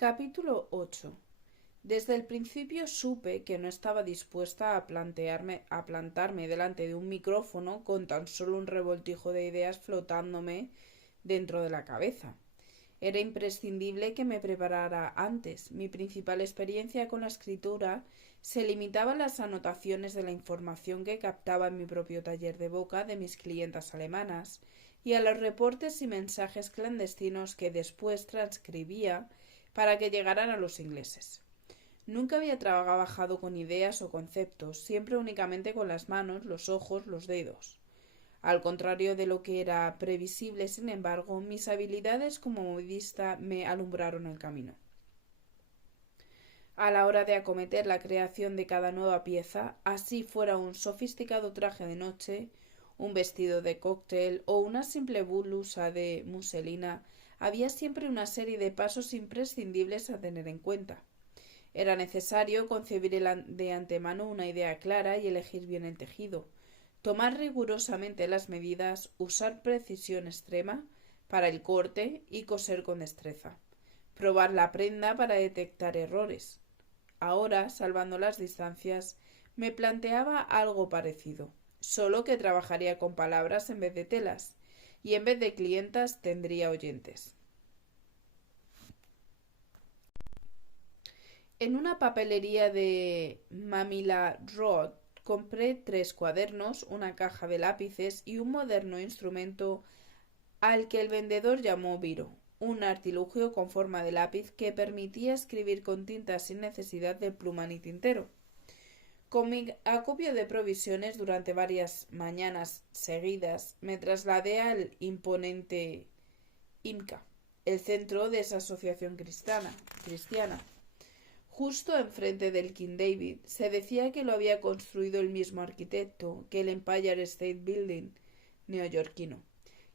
Capítulo 8. Desde el principio supe que no estaba dispuesta a plantarme delante de un micrófono con tan solo un revoltijo de ideas flotándome dentro de la cabeza. Era imprescindible que me preparara antes. Mi principal experiencia con la escritura se limitaba a las anotaciones de la información que captaba en mi propio taller de boca de mis clientas alemanas y a los reportes y mensajes clandestinos que después transcribía para que llegaran a los ingleses. Nunca había trabajado con ideas o conceptos, siempre únicamente con las manos, los ojos, los dedos. Al contrario de lo que era previsible, sin embargo, mis habilidades como modista me alumbraron el camino. A la hora de acometer la creación de cada nueva pieza, así fuera un sofisticado traje de noche, un vestido de cóctel o una simple blusa de muselina, había siempre una serie de pasos imprescindibles a tener en cuenta. Era necesario concebir de antemano una idea clara y elegir bien el tejido, tomar rigurosamente las medidas, usar precisión extrema para el corte y coser con destreza, probar la prenda para detectar errores. Ahora, salvando las distancias, me planteaba algo parecido, solo que trabajaría con palabras en vez de telas, y en vez de clientas tendría oyentes. En una papelería de Mamila Road compré 3 cuadernos, una caja de lápices y un moderno instrumento al que el vendedor llamó Biro, un artilugio con forma de lápiz que permitía escribir con tinta sin necesidad de pluma ni tintero. Con mi acopio de provisiones durante varias mañanas seguidas, me trasladé al imponente IMCA, el centro de esa asociación cristiana. Justo enfrente del King David se decía que lo había construido el mismo arquitecto que el Empire State Building neoyorquino,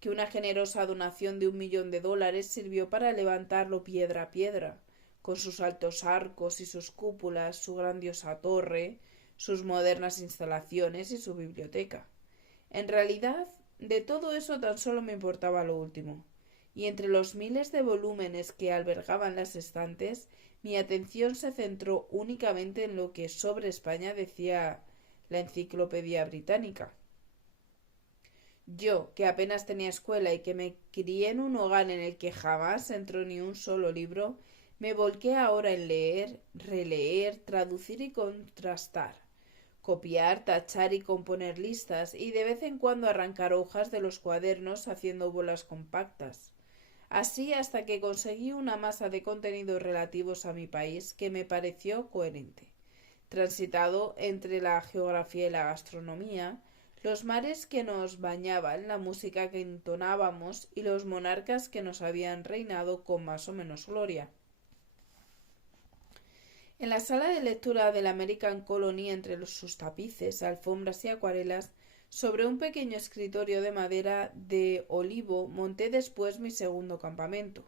que una generosa donación de $1.000.000 sirvió para levantarlo piedra a piedra, con sus altos arcos y sus cúpulas, su grandiosa torre, sus modernas instalaciones y su biblioteca. En realidad, de todo eso tan solo me importaba lo último, y entre los miles de volúmenes que albergaban las estantes, mi atención se centró únicamente en lo que sobre España decía la Enciclopedia Británica. Yo, que apenas tenía escuela y que me crié en un hogar en el que jamás entró ni un solo libro, me volqué ahora en leer, releer, traducir y contrastar, copiar, tachar y componer listas, y de vez en cuando arrancar hojas de los cuadernos haciendo bolas compactas. Así hasta que conseguí una masa de contenidos relativos a mi país que me pareció coherente, transitado entre la geografía y la gastronomía, los mares que nos bañaban, la música que entonábamos y los monarcas que nos habían reinado con más o menos gloria. En la sala de lectura del American Colony, entre sus tapices, alfombras y acuarelas, sobre un pequeño escritorio de madera de olivo, monté después mi segundo campamento.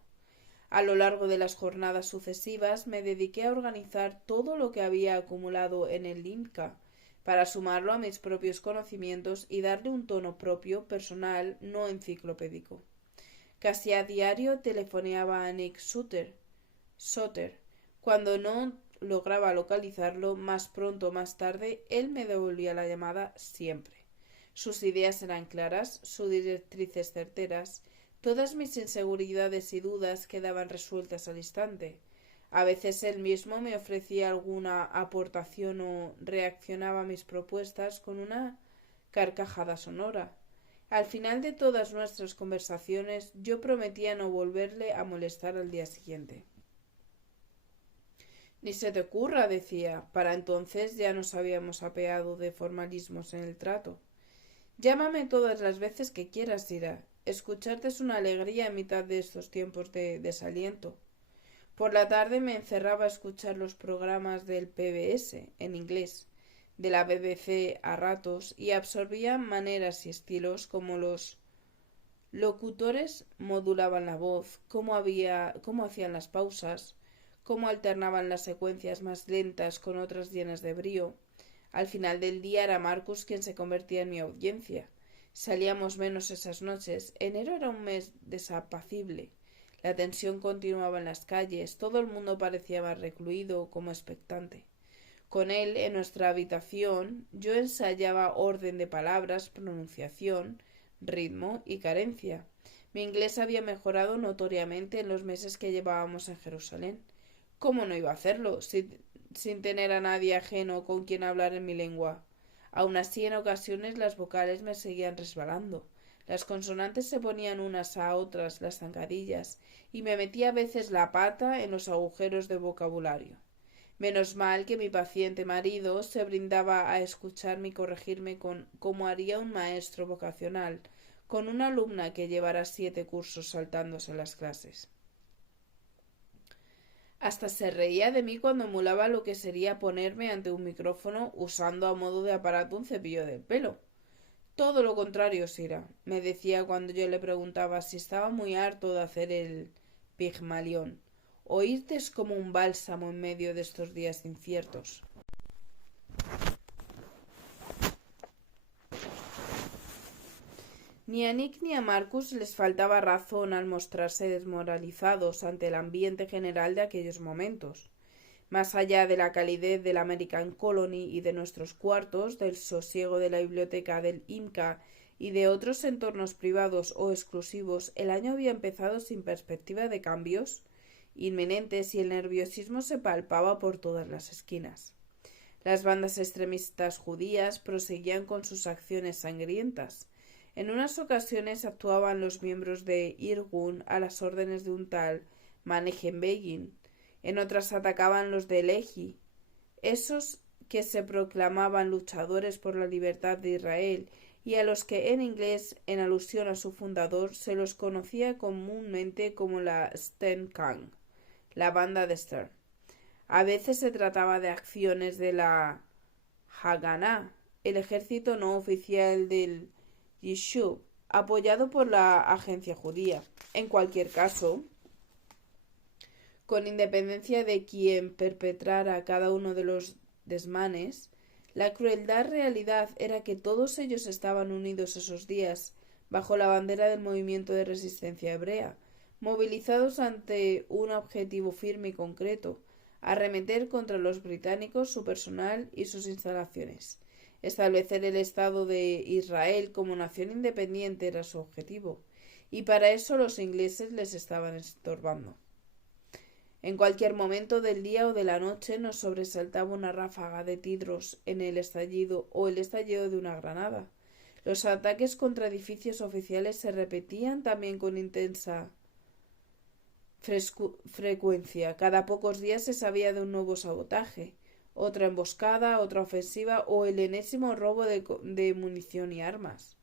A lo largo de las jornadas sucesivas me dediqué a organizar todo lo que había acumulado en el IMCA, para sumarlo a mis propios conocimientos y darle un tono propio, personal, no enciclopédico. Casi a diario telefoneaba a Nick Soter. Cuando no lograba localizarlo, más pronto o más tarde, él me devolvía la llamada siempre. Sus ideas eran claras, sus directrices certeras, todas mis inseguridades y dudas quedaban resueltas al instante. A veces él mismo me ofrecía alguna aportación o reaccionaba a mis propuestas con una carcajada sonora. Al final de todas nuestras conversaciones yo prometía no volverle a molestar al día siguiente. Ni se te ocurra, decía. Para entonces ya nos habíamos apeado de formalismos en el trato. Llámame todas las veces que quieras, Ira. Escucharte es una alegría en mitad de estos tiempos de desaliento. Por la tarde me encerraba a escuchar los programas del PBS en inglés, de la BBC a ratos, y absorbía maneras y estilos como los locutores modulaban la voz, cómo hacían las pausas, cómo alternaban las secuencias más lentas con otras llenas de brío. Al final del día era Marcus quien se convertía en mi audiencia. Salíamos menos esas noches. Enero era un mes desapacible. La tensión continuaba en las calles, todo el mundo parecía más recluido, como expectante. Con él, en nuestra habitación, yo ensayaba orden de palabras, pronunciación, ritmo y cadencia. Mi inglés había mejorado notoriamente en los meses que llevábamos en Jerusalén. ¿Cómo no iba a hacerlo sin tener a nadie ajeno con quien hablar en mi lengua? Aun así, en ocasiones las vocales me seguían resbalando. Las consonantes se ponían unas a otras las zancadillas, y me metía a veces la pata en los agujeros de vocabulario. Menos mal que mi paciente marido se brindaba a escucharme y corregirme como haría un maestro vocacional, con una alumna que llevara 7 cursos saltándose las clases. Hasta se reía de mí cuando emulaba lo que sería ponerme ante un micrófono usando a modo de aparato un cepillo de pelo. Todo lo contrario, Sira, me decía cuando yo le preguntaba si estaba muy harto de hacer el Pigmalión. Oírte es como un bálsamo en medio de estos días inciertos. Ni a Nick ni a Marcus les faltaba razón al mostrarse desmoralizados ante el ambiente general de aquellos momentos. Más allá de la calidez del American Colony y de nuestros cuartos, del sosiego de la biblioteca del IMCA y de otros entornos privados o exclusivos, el año había empezado sin perspectiva de cambios inminentes y el nerviosismo se palpaba por todas las esquinas. Las bandas extremistas judías proseguían con sus acciones sangrientas. En unas ocasiones actuaban los miembros de Irgun a las órdenes de un tal Menachem Begin. En otras atacaban los de Lehi, esos que se proclamaban luchadores por la libertad de Israel y a los que en inglés, en alusión a su fundador, se los conocía comúnmente como la Stern-Kang, la banda de Stern. A veces se trataba de acciones de la Haganah, el ejército no oficial del Yishuv, apoyado por la agencia judía. En cualquier caso, con independencia de quien perpetrara cada uno de los desmanes, la crueldad realidad era que todos ellos estaban unidos esos días bajo la bandera del movimiento de resistencia hebrea, movilizados ante un objetivo firme y concreto: arremeter contra los británicos, su personal y sus instalaciones. Establecer el Estado de Israel como nación independiente era su objetivo, y para eso los ingleses les estaban estorbando. En cualquier momento del día o de la noche nos sobresaltaba una ráfaga de tiros en el estallido o el estallido de una granada. Los ataques contra edificios oficiales se repetían también con intensa frecuencia. Cada pocos días se sabía de un nuevo sabotaje, otra emboscada, otra ofensiva o el enésimo robo de munición y armas.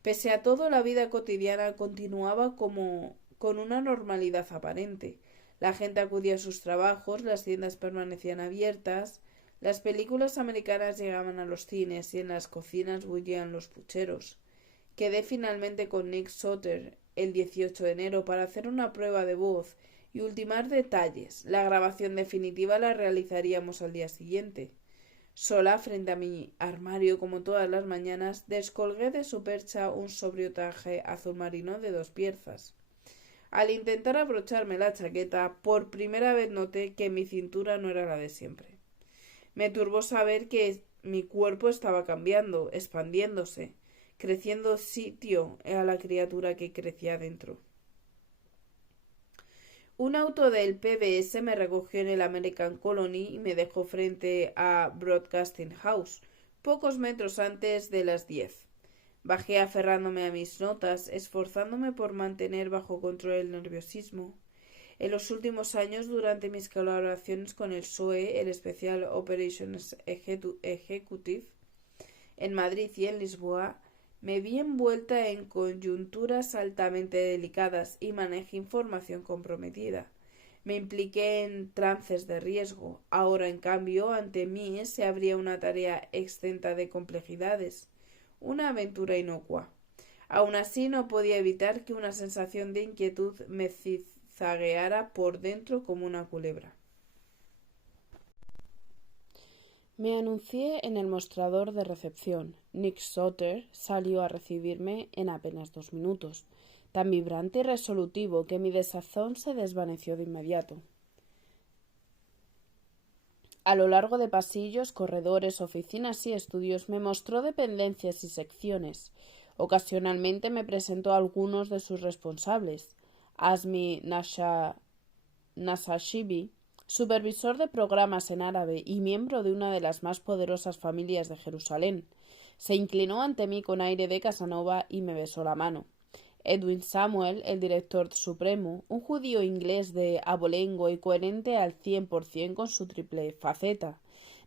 Pese a todo, la vida cotidiana continuaba como con una normalidad aparente. La gente acudía a sus trabajos, las tiendas permanecían abiertas, las películas americanas llegaban a los cines y en las cocinas bullían los pucheros. Quedé finalmente con Nick Soter el 18 de enero para hacer una prueba de voz y ultimar detalles. La grabación definitiva la realizaríamos al día siguiente. Sola, frente a mi armario como todas las mañanas, descolgué de su percha un sobrio traje azul marino de 2 piezas. Al intentar abrocharme la chaqueta, por primera vez noté que mi cintura no era la de siempre. Me turbó saber que mi cuerpo estaba cambiando, expandiéndose, creciendo sitio a la criatura que crecía dentro. Un auto del PBS me recogió en el American Colony y me dejó frente a Broadcasting House, pocos metros antes de las 10. Bajé aferrándome a mis notas, esforzándome por mantener bajo control el nerviosismo. En los últimos años, durante mis colaboraciones con el PSOE, el Special Operations Executive, en Madrid y en Lisboa, me vi envuelta en coyunturas altamente delicadas y manejé información comprometida. Me impliqué en trances de riesgo. Ahora, en cambio, ante mí se abría una tarea exenta de complejidades, una aventura inocua. Aun así, no podía evitar que una sensación de inquietud me zigzagueara por dentro como una culebra. Me anuncié en el mostrador de recepción. Nick Soter salió a recibirme en apenas 2 minutos. tan vibrante y resolutivo que mi desazón se desvaneció de inmediato. A lo largo de pasillos, corredores, oficinas y estudios me mostró dependencias y secciones. Ocasionalmente me presentó a algunos de sus responsables. Azmi Nasashibi, supervisor de programas en árabe y miembro de una de las más poderosas familias de Jerusalén, se inclinó ante mí con aire de Casanova y me besó la mano. Edwin Samuel, el director supremo, un judío inglés de abolengo y coherente al 100% con su triple faceta,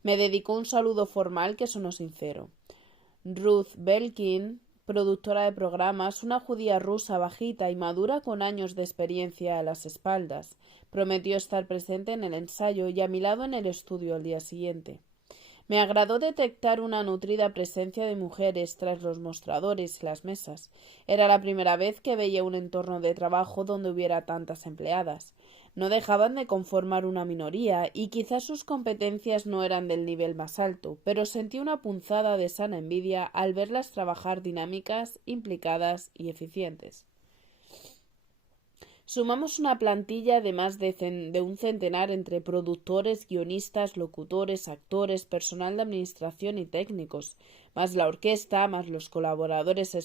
me dedicó un saludo formal que sonó sincero. Ruth Belkin, productora de programas, una judía rusa bajita y madura con años de experiencia a las espaldas, prometió estar presente en el ensayo y a mi lado en el estudio al día siguiente. Me agradó detectar una nutrida presencia de mujeres tras los mostradores y las mesas. Era la primera vez que veía un entorno de trabajo donde hubiera tantas empleadas. No dejaban de conformar una minoría y quizás sus competencias no eran del nivel más alto, pero sentí una punzada de sana envidia al verlas trabajar dinámicas, implicadas y eficientes. Sumamos una plantilla de más de un centenar entre productores, guionistas, locutores, actores, personal de administración y técnicos, más la orquesta, más los colaboradores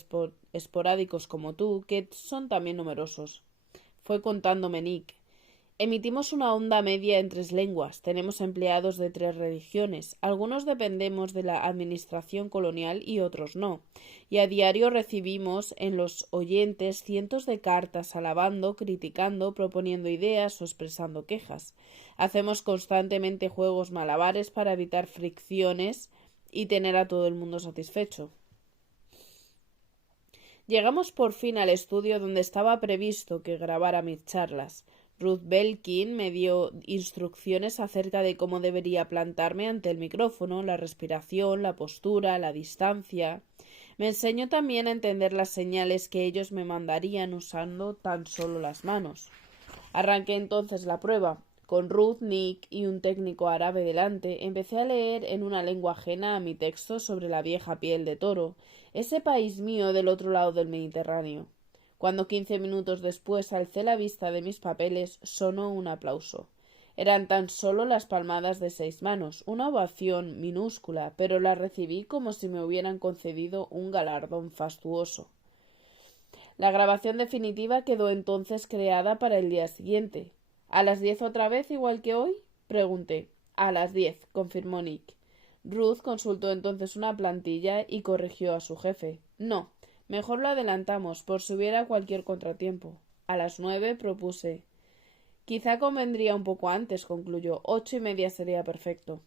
esporádicos como tú, que son también numerosos. Fue contándome Nick. Emitimos una onda media en 3 lenguas, tenemos empleados de 3 religiones, algunos dependemos de la administración colonial y otros no, y a diario recibimos en los oyentes cientos de cartas alabando, criticando, proponiendo ideas o expresando quejas. Hacemos constantemente juegos malabares para evitar fricciones y tener a todo el mundo satisfecho. Llegamos por fin al estudio donde estaba previsto que grabara mis charlas. Ruth Belkin me dio instrucciones acerca de cómo debería plantarme ante el micrófono, la respiración, la postura, la distancia. Me enseñó también a entender las señales que ellos me mandarían usando tan solo las manos. Arranqué entonces la prueba. Con Ruth, Nick y un técnico árabe delante, empecé a leer en una lengua ajena a mi texto sobre la vieja piel de toro, ese país mío del otro lado del Mediterráneo. Cuando 15 minutos después alcé la vista de mis papeles, sonó un aplauso. Eran tan solo las palmadas de 6 manos, una ovación minúscula, pero la recibí como si me hubieran concedido un galardón fastuoso. La grabación definitiva quedó entonces creada para el día siguiente. ¿A las 10 otra vez, igual que hoy? Pregunté. A las 10, confirmó Nick. Ruth consultó entonces una plantilla y corrigió a su jefe. No. Mejor lo adelantamos, por si hubiera cualquier contratiempo. A las 9 propuse. Quizá convendría un poco antes, concluyó. 8:30 sería perfecto.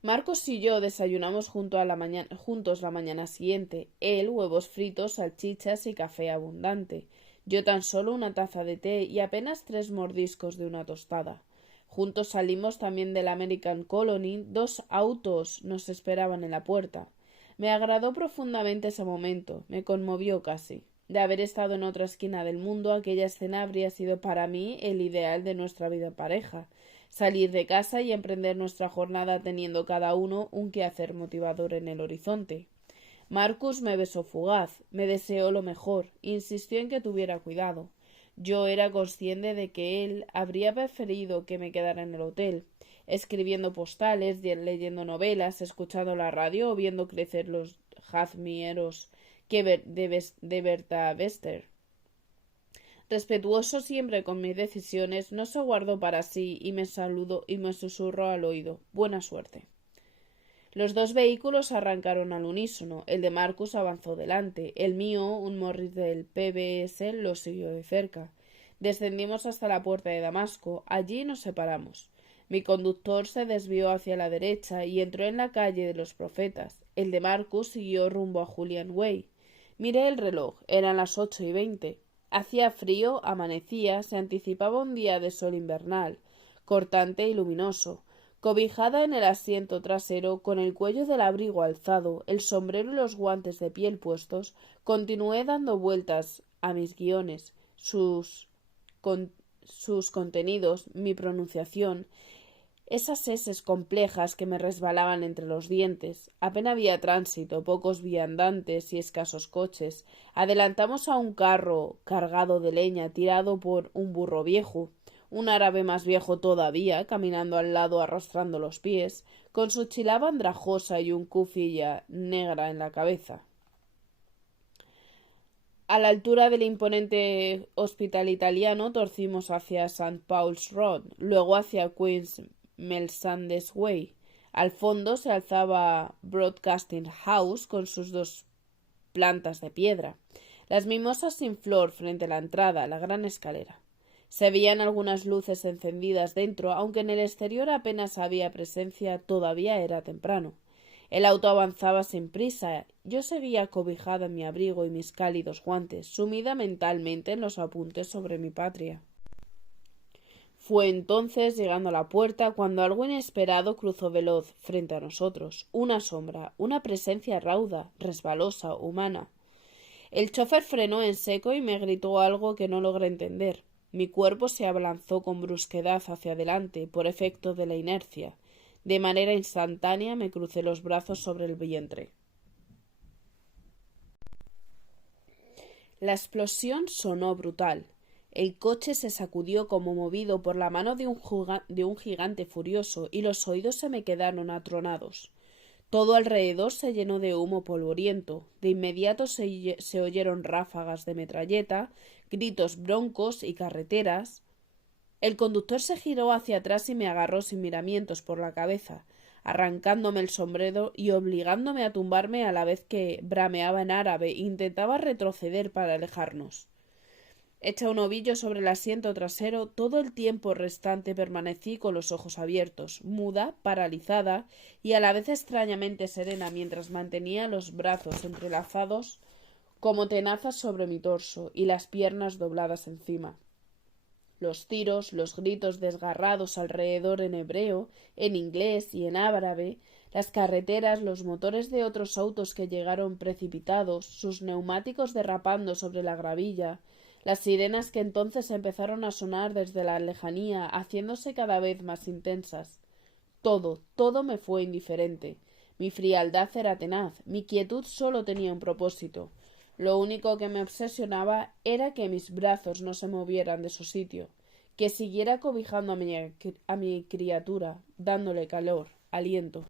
Marcos y yo desayunamos juntos la mañana siguiente. Él, huevos fritos, salchichas y café abundante. Yo tan solo una taza de té y apenas 3 mordiscos de una tostada. Juntos salimos también del American Colony. 2 autos nos esperaban en la puerta. Me agradó profundamente ese momento, me conmovió casi. De haber estado en otra esquina del mundo, aquella escena habría sido para mí el ideal de nuestra vida en pareja. Salir de casa y emprender nuestra jornada teniendo cada uno un quehacer motivador en el horizonte. Marcus me besó fugaz, me deseó lo mejor, insistió en que tuviera cuidado. Yo era consciente de que él habría preferido que me quedara en el hotel, escribiendo postales, leyendo novelas, escuchando la radio o viendo crecer los jazmieros de Berta Bester. Respetuoso siempre con mis decisiones, no se guardó para sí y me saludó y me susurró al oído. Buena suerte. Los 2 vehículos arrancaron al unísono. El de Marcus avanzó delante. El mío, un Morris del PBS, lo siguió de cerca. Descendimos hasta la puerta de Damasco. Allí nos separamos. Mi conductor se desvió hacia la derecha y entró en la calle de los Profetas. El de Marcus siguió rumbo a Julian Way. Miré el reloj. Eran las 8:20. Hacía frío, amanecía, se anticipaba un día de sol invernal, cortante y luminoso. Cobijada en el asiento trasero, con el cuello del abrigo alzado, el sombrero y los guantes de piel puestos, continué dando vueltas a mis guiones, sus contenidos, mi pronunciación, Esas eses complejas que me resbalaban entre los dientes. Apenas había tránsito, pocos viandantes y escasos coches. Adelantamos a un carro cargado de leña tirado por un burro viejo, un árabe más viejo todavía, caminando al lado arrastrando los pies, con su chilaba andrajosa y un cufilla negra en la cabeza. A la altura del imponente hospital italiano torcimos hacia St. Paul's Road, luego hacia Queen's Melsandes Way. Al fondo se alzaba Broadcasting House con sus dos plantas de piedra, las mimosas sin flor frente a la entrada, la gran escalera. Se veían algunas luces encendidas dentro, aunque en el exterior apenas había presencia, todavía era temprano. El auto avanzaba sin prisa. Yo seguía cobijada en mi abrigo y mis cálidos guantes, sumida mentalmente en los apuntes sobre mi patria. Fue entonces, llegando a la puerta, cuando algo inesperado cruzó veloz frente a nosotros. Una sombra, una presencia rauda, resbalosa, humana. El chofer frenó en seco y me gritó algo que no logré entender. Mi cuerpo se abalanzó con brusquedad hacia adelante, por efecto de la inercia. De manera instantánea me crucé los brazos sobre el vientre. La explosión sonó brutal. El coche se sacudió como movido por la mano de un gigante furioso y los oídos se me quedaron atronados. Todo alrededor se llenó de humo polvoriento. De inmediato se oyeron ráfagas de metralleta, gritos broncos y carreteras. El conductor se giró hacia atrás y me agarró sin miramientos por la cabeza, arrancándome el sombrero y obligándome a tumbarme a la vez que brameaba en árabe e intentaba retroceder para alejarnos. Hecha un ovillo sobre el asiento trasero, todo el tiempo restante permanecí con los ojos abiertos, muda, paralizada y a la vez extrañamente serena mientras mantenía los brazos entrelazados como tenazas sobre mi torso y las piernas dobladas encima. Los tiros, los gritos desgarrados alrededor en hebreo, en inglés y en árabe, las carreteras, los motores de otros autos que llegaron precipitados, sus neumáticos derrapando sobre la gravilla, las sirenas que entonces empezaron a sonar desde la lejanía, haciéndose cada vez más intensas. Todo me fue indiferente. Mi frialdad era tenaz, mi quietud solo tenía un propósito. Lo único que me obsesionaba era que mis brazos no se movieran de su sitio, que siguiera cobijando a mi criatura, dándole calor, aliento.